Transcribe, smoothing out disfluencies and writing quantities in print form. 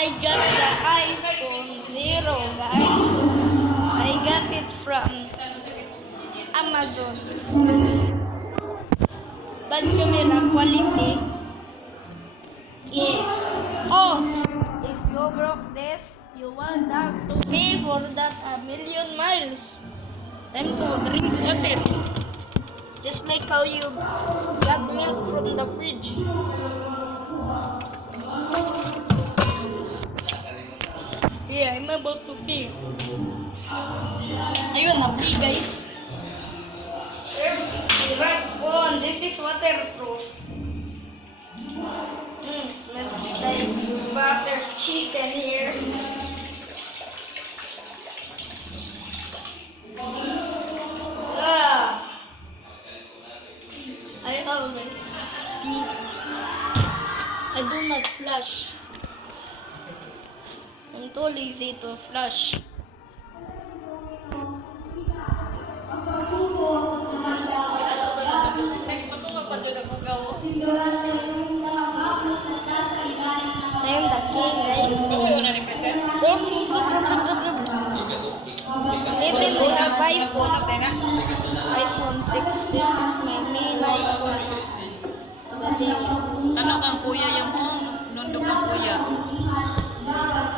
I got the iPhone 0, guys. I got it from Amazon. Bad camera quality. Yeah. Oh, if you broke this, you will have to pay for that 1,000,000 miles. Time to drink water. Just like how you got milk from the fridge. Yeah, I'm about to pee. Ayun, na-pee guys. Right phone. This is waterproof. Smells like butter chicken here. I always pee. I do not flush. I'm too lazy to flush. I am the king, guys. Even I have iPhone 6. This is my main iPhone. Ano kang kuya yung nundok ang kuya?